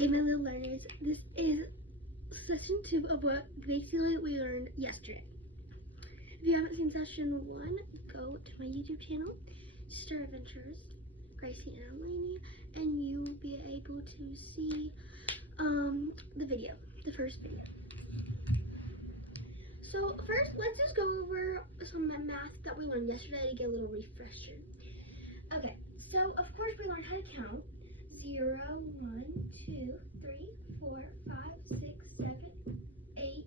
Hey my little learners, this is session 2 of what basically we learned yesterday. If you haven't seen session 1, go to my YouTube channel, Sister Adventures, Gracie and Eleni, and you will be able to see the video, the first video. So first, let's just go over some math that we learned yesterday to get a little refresher. Okay, so of course we learned how to count. 0, 1, 2, 3, 4, 5, 6, 7, 8,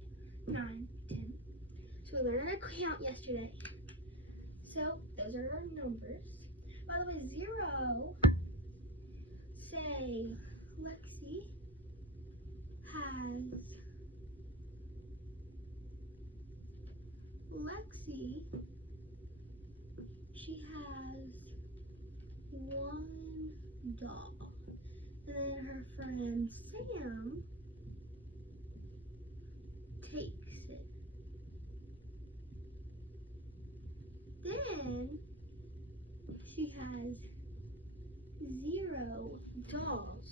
9, 10. So we learned how to count yesterday. So those are our numbers. By the way, 0, say Lexi she has one doll. And then her friend Sam takes it. Then she has 0 dolls.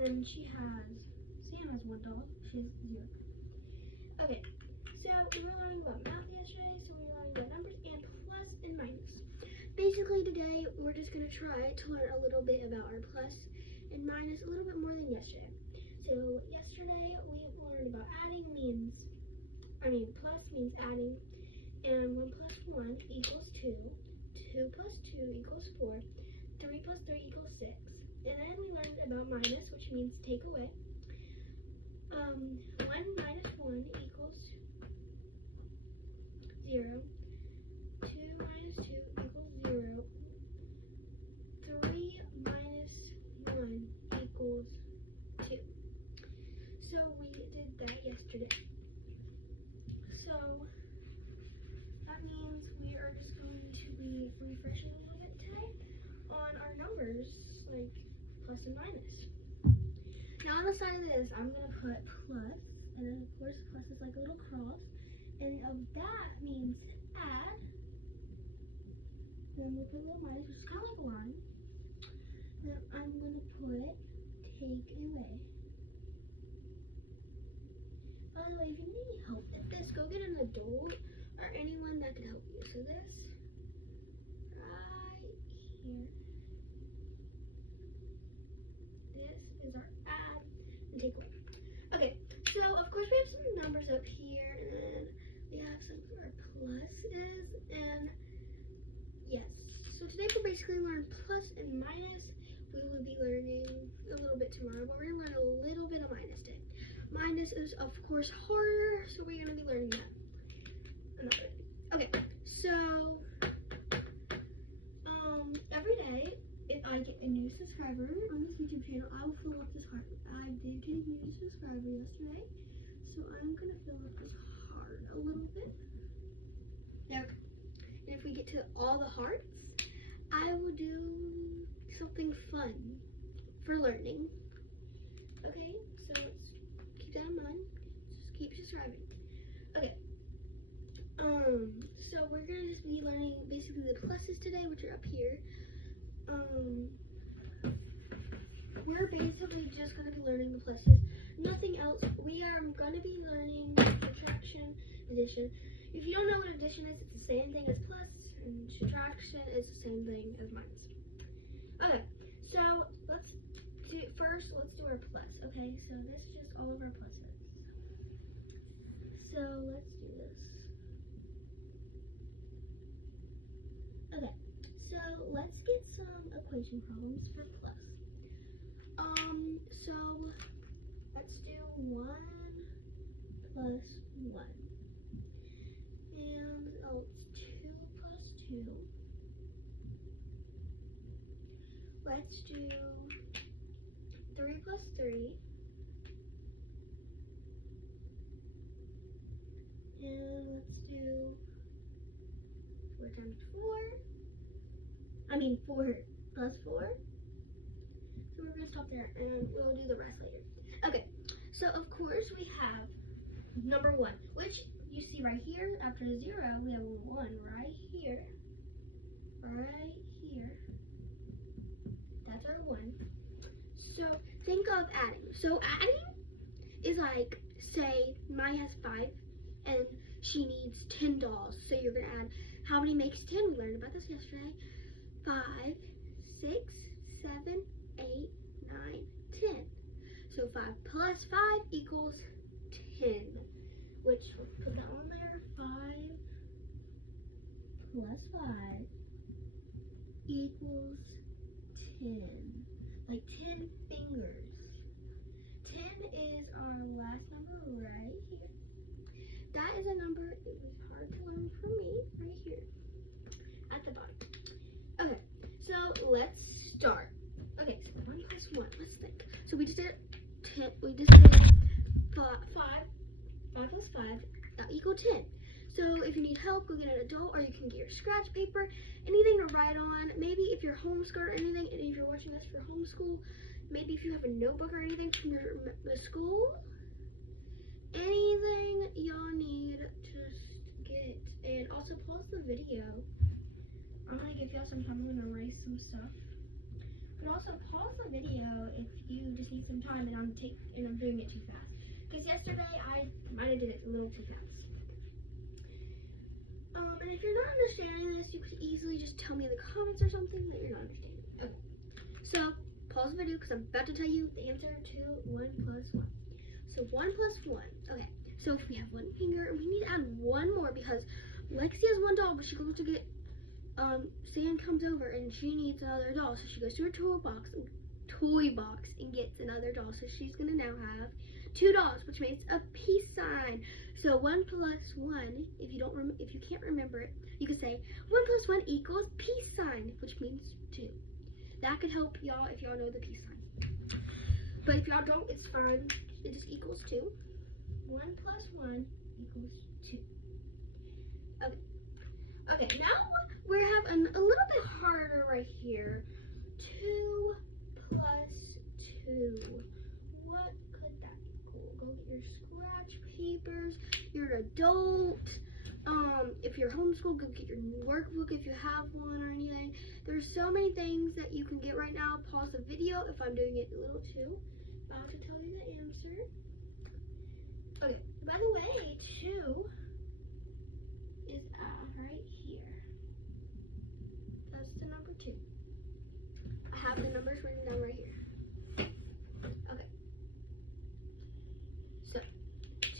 And Sam has 1 doll, she has 0. Okay, so we were learning about math yesterday, so we were learning about numbers and plus and minus. Basically today, we're just going to try to learn a little bit about our plus and minus a little bit more than yesterday. So yesterday, we learned about adding plus means adding, and 1 plus 1 equals 2, 2 plus 2 equals 4, 3 plus 3 equals 6, and then we learned about minus, which means take away. 1 minus 1 equals 0, 2 minus 2 equals 0, 3 minus 1 equals 2. So we did that yesterday. So that means we are just going to be refreshing a little bit today on our numbers, like plus and minus. Now on the side of this, I'm going to put plus, and then of course plus is like a little cross, and of that means add. Then we'll put a little minus, which is kind of like a line. Then I'm going to put take away. By the way, if you need help with this, go get an adult or anyone that can help you. So this right here. This is our add and take away. Okay, so of course we have some numbers up here, and we have some of our pluses, and yes. So today we'll basically learn plus and minus. We will be learning a little bit tomorrow, but we're going to learn a little bit of minus today. Minus is of course harder, so we're going to be learning that another day. Okay, so every day, if I get a new subscriber on this YouTube channel, I will fill up this heart. I did get a new subscriber yesterday, so I'm going to fill up this heart a little bit. There. And if we get to all the hearts, I will do something fun for learning. Okay, so let's keep that in mind. Just keep subscribing. Okay. So we're going to just be learning basically the pluses today, which are up here. We're basically just going to be learning the pluses. Nothing else. We are going to be learning subtraction, addition. If you don't know what addition is, it's the same thing as plus, and subtraction is the same thing as minus. Okay, so let's do our plus. Okay, so this is just all of our pluses. So let's do this. Okay, so let's get some equation problems for plus. So let's do 1 plus 1. And it's 2 plus 2. Let's do 3 plus 3. And let's do 4 times 4. 4 plus 4. So we're going to stop there and we'll do the rest later. Okay, so of course we have number 1, which you see right here after 0, we have 1 right here. That's our 1. think of adding. So adding is like, say Maya has 5 and she needs 10 dolls. So you're gonna add, how many makes 10? We learned about this yesterday. 5, 6, 7, 8, 9, 10. So 5 plus 5 equals 10. Which, let's put that on there. 5 plus 5 equals 10. Like 10 fingers. 10 is our last number right here. That is a number, it was hard to learn for me, right here. At the bottom. Okay, so let's start. Okay, so 1 plus 1, let's think. So we just did 10, we just did 5 plus 5, that equal 10. So if you need help, go get an adult, or you can get your scratch paper, anything to write on. Maybe if you're homeschooled or anything, and if you're watching this for homeschool, maybe if you have a notebook or anything from your school, anything y'all need, just get. And also pause the video. I'm gonna give y'all some time. I'm gonna erase some stuff. But also pause the video if you just need some time and I'm doing it too fast. Because yesterday I might have did it a little too fast. And if you're not understanding this, you could easily just tell me in the comments or something that you're not understanding. Okay. So pause the video because I'm about to tell you the answer to 1 plus 1. So 1 plus 1. Okay. So if we have 1 finger, we need to add 1 more because Lexi has 1 doll, but she goes to get Sam comes over and she needs another doll, so she goes to her toy box and gets another doll. So she's gonna now have 2 dolls, which makes a peace sign. So 1 plus 1, if you can't remember it, you could say 1 plus 1 equals peace sign, which means 2. That could help y'all if y'all know the peace sign. But if y'all don't, it's fine. It just equals 2. 1 plus 1 equals 2. Okay. Okay, now we have a little bit harder right here. 2 plus 2. What could that equal? Go get your scratch papers. You're an adult. If you're homeschooled, go get your workbook if you have one or anything. There's so many things that you can get right now. Pause the video if I'm doing it a little too. About to tell you the answer. Okay, by the way, 2 is right here. That's the number 2. I have the numbers written down right here. Okay. So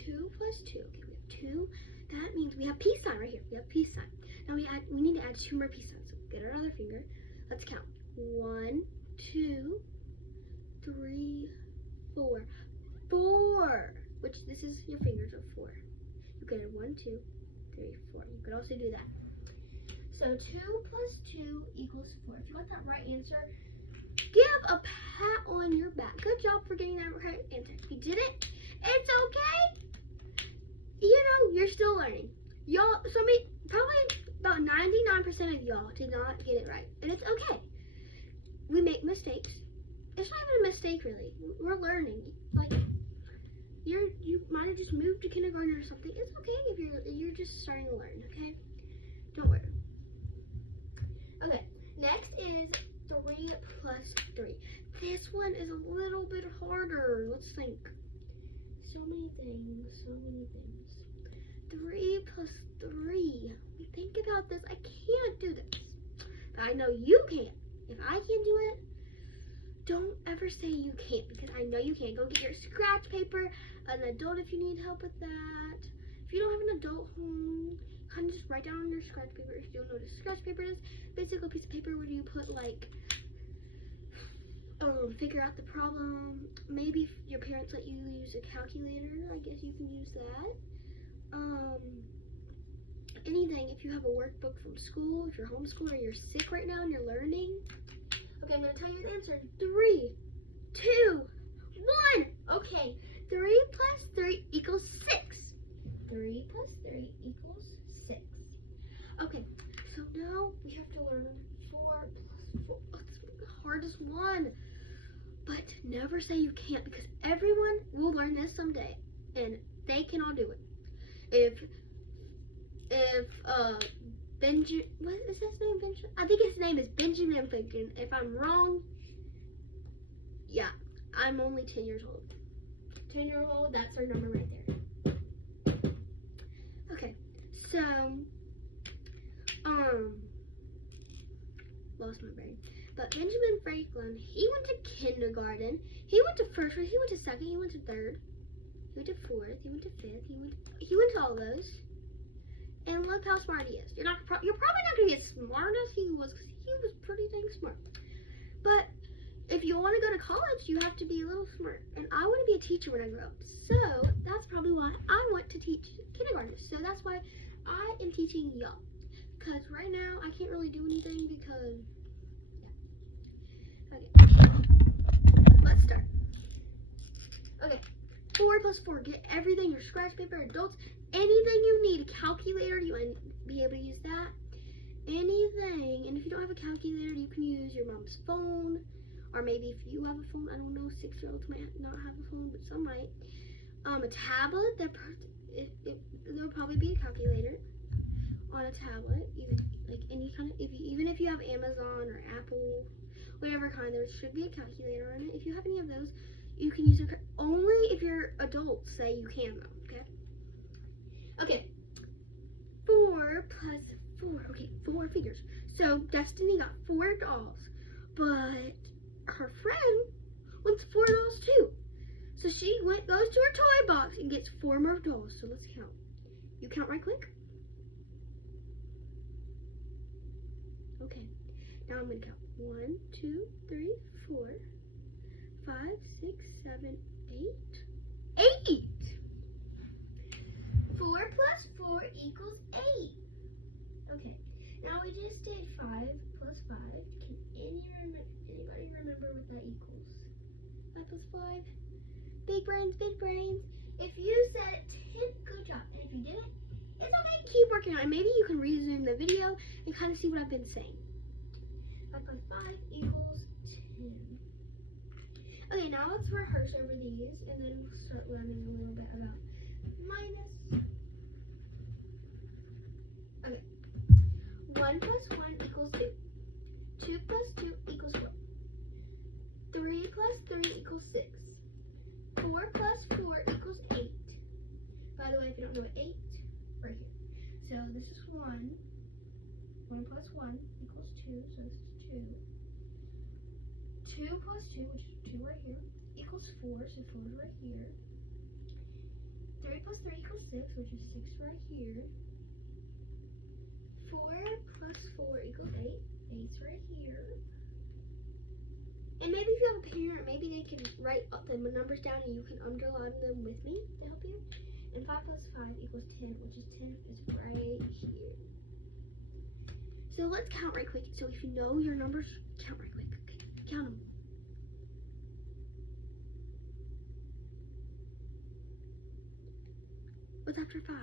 2 plus 2. Okay, we have 2. That means we have peace sign right here. We have peace sign. Now we need to add 2 more peace signs. So get our other finger. Let's count. 1, 2, 3, 4. 4. Which this is your fingers of 4. You can add 1, 2, 3, 4. You could also do that. So 2 plus 2 equals 4. If you got that right answer, give a pat on your back. Good job for getting that right answer. If you didn't, it's okay. You know, you're still learning. Y'all, probably about 99% of y'all did not get it right. And it's okay. We make mistakes. It's not even a mistake, really. We're learning. Like, you might have just moved to kindergarten or something. It's okay if you're just starting to learn, okay? Don't worry. Okay, next is 3 plus 3. This one is a little bit harder. Let's think. So many things. 3 plus 3. Think about this. I can't do this. But I know you can. If I can't do it, don't ever say you can't, because I know you can. Go get your scratch paper, an adult if you need help with that. If you don't have an adult home, kind of just write down on your scratch paper. If you don't know what a scratch paper is, basically a piece of paper where you put like, figure out the problem. Maybe if your parents let you use a calculator, I guess you can use that. Anything, if you have a workbook from school, if you're homeschooled or you're sick right now and you're learning. Okay, I'm going to tell you the answer. 3, 2, 1. Okay, 3 plus 3 equals 6. 3 plus 3 equals 6. Okay, so now we have to learn 4 plus 4. Oh, it's the hardest one. But never say you can't, because everyone will learn this someday, and they can all do it. If Benjamin, what is his name? Benjamin? I think his name is Benjamin Franklin. If I'm wrong, yeah, I'm only 10 years old. 10-year-old, that's our number right there. Okay, so, lost my brain. But Benjamin Franklin, he went to kindergarten, he went to first grade, he went to second, he went to third, he went to fourth, he went to fifth, he went to all those. And look how smart he is. You're probably not going to be as smart as he was, because he was pretty dang smart. But if you want to go to college, you have to be a little smart. And I want to be a teacher when I grow up. So that's probably why I want to teach kindergartners. So that's why I am teaching y'all. Because right now, I can't really do anything because, yeah. Okay. Let's start. Okay. 4 plus 4. Get everything, your scratch paper, adults, anything you need. A calculator, you might be able to use that. Anything. And if you don't have a calculator, you can use your mom's phone. Or maybe if you have a phone, I don't know, 6-year-olds might not have a phone, but some might. A tablet, there'll probably be a calculator on a tablet. Even like any kind of, even if you have Amazon or Apple, whatever kind, there should be a calculator on it. If you have any of those, you can use it only if your adults say you can, though. Okay. Okay. 4 plus 4. Okay, 4 figures. So Destiny got 4 dolls, but her friend wants 4 dolls too. So she goes to her toy box and gets 4 more dolls. So let's count. You count right quick. Okay. Now I'm gonna count. 1, 2, 3, 4, 5, 6, 7, 8. 8. 4 plus 4 equals 8. Okay. Now we just did 5 plus 5. Can anybody remember what that equals? 5 plus 5. Big brains, big brains. If you said it, good job. And if you didn't, it's okay. Keep working on it. Maybe you can resume the video and kind of see what I've been saying. 5 plus 5 equals 10. Okay, now let's rehearse over these, and then we'll start learning a little bit about minus. Okay. 1 plus 1 equals 2. 2 plus 2 equals 4. 3 plus 3 equals 6. 4 plus 4 equals 8. By the way, if you don't know what 8, right here. So this is 1. 1 plus 1 equals 2, so this is 2. 2 plus 2, which is 2 right here, equals 4, so 4 is right here. 3 plus 3 equals 6, which is 6 right here. 4 plus 4 equals 8. 8's right here. And maybe if you have a parent, maybe they can write the numbers down and you can underline them with me to help you. And 5 plus 5 equals 10, which is 10 is right here. So let's count right quick. So if you know your numbers, count right quick. Okay, count them. What's after 5?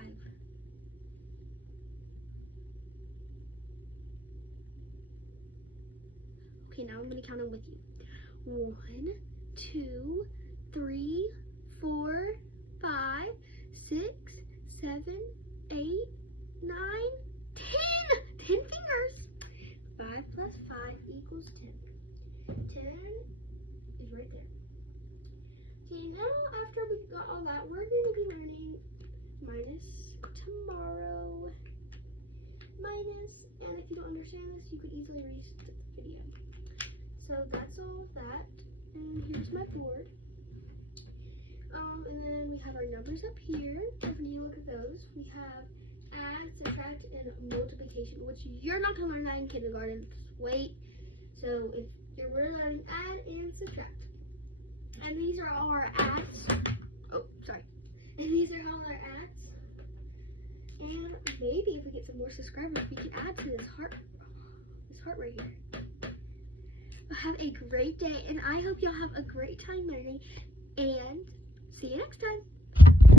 Okay, now I'm going to count them with you. 1, 2, 3, 4, 5, 6, 7, 8, 9, 10! 10 fingers! 5 plus 5 equals 10. 10 is right there. Okay, now after we got all that, we're going to be learning minus tomorrow. Minus, and if you don't understand this, you could easily restart the video. So that's all of that, and here's my board. And then we have our numbers up here. If you look at those, we have add, subtract, and multiplication, which you're not going to learn that in kindergarten. Just wait. So if we're learning add and subtract. And these are all our adds. Oh, sorry. And these are all our adds. And maybe if we get some more subscribers, we can add to this heart right here. Have a great day, and I hope y'all have a great time learning, and see you next time.